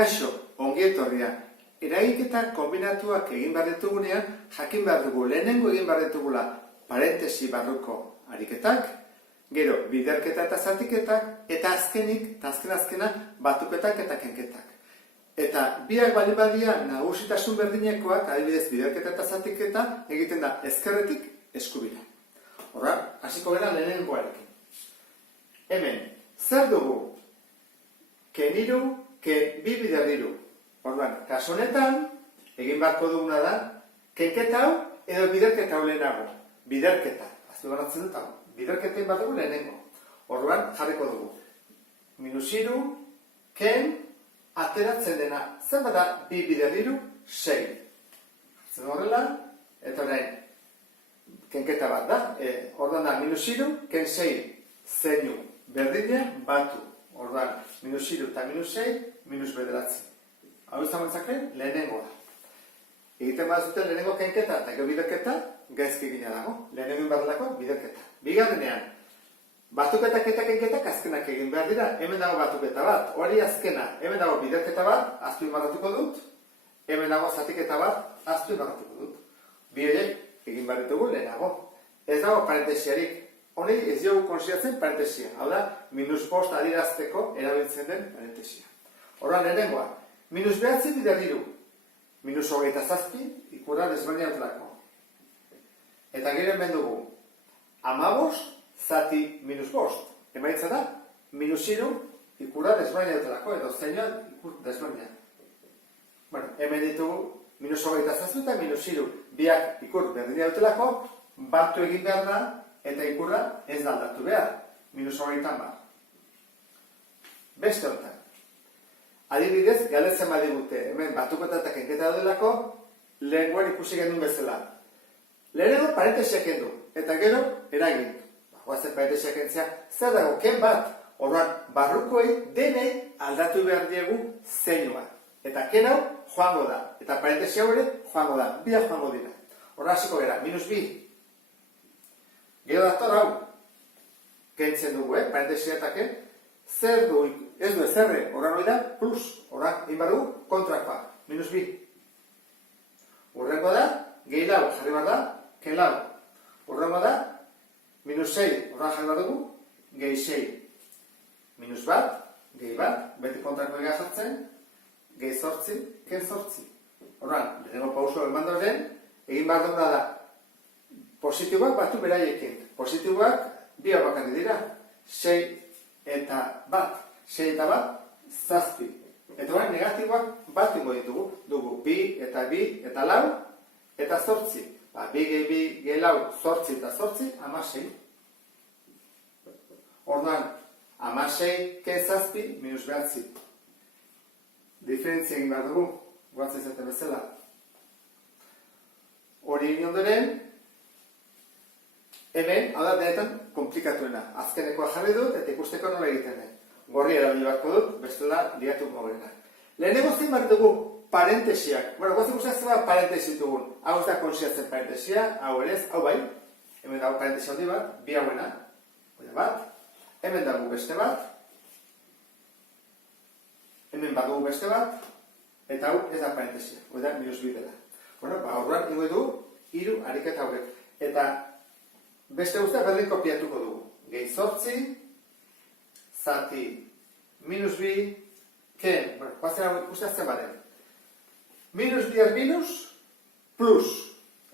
Kaixo, ongi etorria. Eragiketa kombinatuak egin behar ditugunean, jakin behar dugu lehenengo egin behar ditugula parentesi barruko ariketak, gero biderketa eta zatiketak, eta azkena batuketak eta kenketak. Eta biak bali badia nagusitasun berdinekoak, adibidez biderketa eta zatiketa, egiten da ezkerretik eskubira. Horra, hasiko gara lehenengoarekin. Hemen, zer dugu? Keniru, bi bider diru. Orduan, kasu honetan, egin beharko duguna da, kenketa hau edo biderketa hau lehenago. Biderketa, azpimarratzen dut hau. Biderketa egin behar dugu lehenengo. Orduan, jarriko dugu. Minusiru, ken, ateratzen dena. Zer bada bi bider diru, 6. Zer horrela, eta orain, kenketa bat da. Orduan da, minusiru, ken 6, zeinu berdina batu. Orduan, minusiru eta minus 6, minus bederatzi. Hau izan batzakren, lehenengoa. Egiten bat zuten lehenengo kenketa eta gero biderketa, gaizki egina dago. Lehenengo egin behar delako, biderketa. Bigarrenean, batuketak eta kenketak azkenak egin behar dira. Hemen dago batuketa bat, hori azkena. Hemen dago biderketa bat, azpimarratuko dut. Hemen dago zatiketa bat, azpimarratuko dut. Bi horiek egin behar ditugu lehenago. Ez dago parentesiarik. Honi ez diogu konsideratzen parentesia. Hau da, minus bost adierazteko erabiltzen den parentesia. Horren lehenengoa, minus behatzi bider diru. Minus 27 ikurra desberdina dutelako. Eta gero hemen dugu, 15 zati minus bost. Emaitza da, minus iru ikurra desberdina dutelako, edo zeinoa ikur desberdina. Bueno, hemen ditugu, minus 27 eta minus iru biak ikur berdina dutelako, batu egin behar da, eta ikurra ez da aldatu behar, minus 30 bar. Beste honetan. Adibidez, galdetzen badigute, hemen batuketa eta kenketa daudelako, lehengoan ikusi genuen bezala. Lehenengo parentesiak kendu, eta gero eragin. Goazen parentesiak kentzea, zer dago, ken bat, orduan barrukoei denei aldatu behar diegu zeinua. Eta ken hau joango da, eta parentesia hori joango da, biak joango dira. Horra hasiko gara, minus 2. Gero dator hau, kentzen dugu, parentesia eta ken, zer du, ez du ezerre, horran hori da, plus, horran, egin behar dugu, kontrakoa, minus 2. Urrengo da, gehi lau, jarri behar da, ken lau. Urrengo da, minus 6, horran jarri behar dugu, gehi 6. Minus bat, gehi bat, beti kontrako ega jartzen, gehi 8, ken 8. Horran, lehenengo pauso eman doren, egin behar duguna da, positiboak batu beraiekin. Positiboak bi bakarri dira. 6 eta bat. 6 eta bat, 7. Eta orain negatiboak bat ingo ditugu. Dugu bi eta lau eta 8. Bi gehi lau, 8 eta 8, 16. Orduan, 16 ken 7, minus 9. Diferentzia egin behar dugu. Guatzen zaten bezala. Hori egin ondoren, hemen, hau da denetan, komplikatuena. Azkenekoa jarri dut, eta ikusteko nola egiten den. Gorri erabili beharko dut, bestela liatu goberenak. Lehenengo zein behar dugu parentesiak. Bueno, gozik usteak zeba parentesi dugun. Hau ez da konsiatzen parentesia, hau ere ez, hau bai. Hemen dago parentesia handi bat, bi hauena. Bat. Hemen dago beste bat. Hemen bat dugu beste bat. Eta hau ez da parentesia. Hau da, minus 2 dela. Bueno, horrean ingo du, 3 ariketa hauek. Eta beste guztiak berdin kopiatuko dugu. Gehi 8, zati minus 2, ken, bueno, guazen hau ikusten baren. Minus biak minus, plus.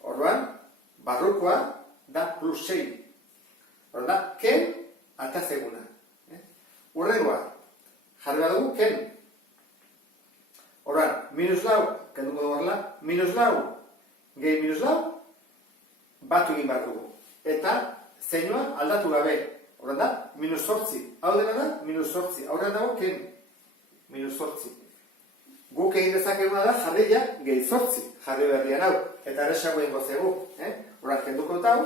Orduan, barrukoa da plus 6. Orduan da, ken, atazeguna. Urrengoa, jarri bat dugu, ken. Orduan, minus lau, kenduko dugu horrela, minus lau, gehi minus lau, batu egin bat dugu. Eta zeinua aldatu gabe. Horren da, minus 8. Hau dena da, minus 8. Horren dago, ken? Minus 8. Guk egin dezakeguna da, jarria gehi 8. Jarri berrian hau. Eta eresago egin gozegu. Horren kenduko dut hau,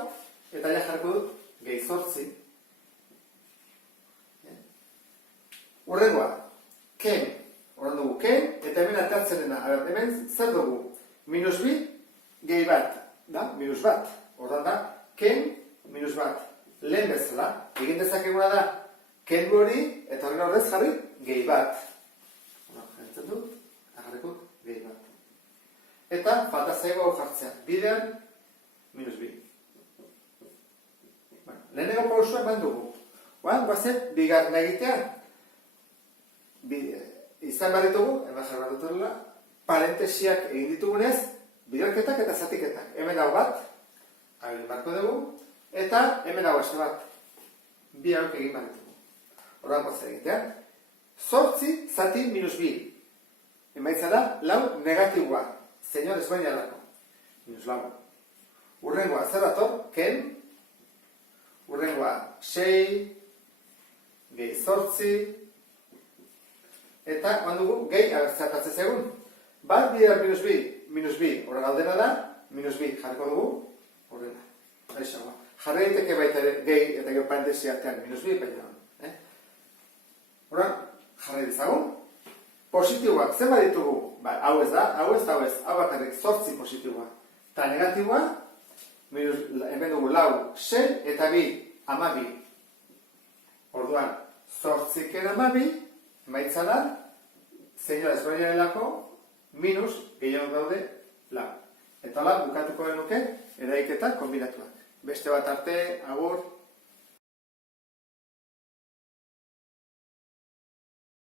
eta ja jarriko dut gehi 8. Urrengoa, ken. Horren dugu, ken, eta hemen atertzen dena. Hemen zer dugu? Minus 2, gehi bat. Da, minus bat. Horren da, ken, minus bat. Lehen bezala, egin dezakeguna da, kendu hori, eta horren horrez jarri, gehi bat. Jarritzen dut. eta falta zaigu hau jartzea. Bidean, minus bi. Lehenengo pausua eman dugu. Guazen, bigarren egitea. Izan behar ditugu, hemen jarra dutela, parentesiak egin ditugunez, biderketak eta zatiketak. Hemen hau bat, egin barko dugu, eta hemen hau beste bat. Bi hauk egin behar ditugu. Horren guazen egitea. 8 zati minus bi. Emaitza da, lau negatiboa. Senyor ezbaina dako. Minus lau. Urrengoa, zer dator? Ken. Urrengoa, 6, gehi 8, eta dugu gehi abertzatatzen zegoen. Bat bider minus bi, horren gaudena da, minus bi jarriko dugu, horrena. Jarri daiteke baita gehi eta gehi parentesi artean minus bi, baina. Horren, jarri dizagun. Positiboak, zen baditugu? Hau ez da, hau bakarrik 8 positiboa. Eta negatiboa, hemen dugu lau, 6 eta bi, 12. Orduan, 8 ken 12, maitza da, senyor ezberdinarelako, minus gehiago daude lau. Eta lau, bukatuko genuke, eraiketa kombinatuak. Beste bat arte, agur.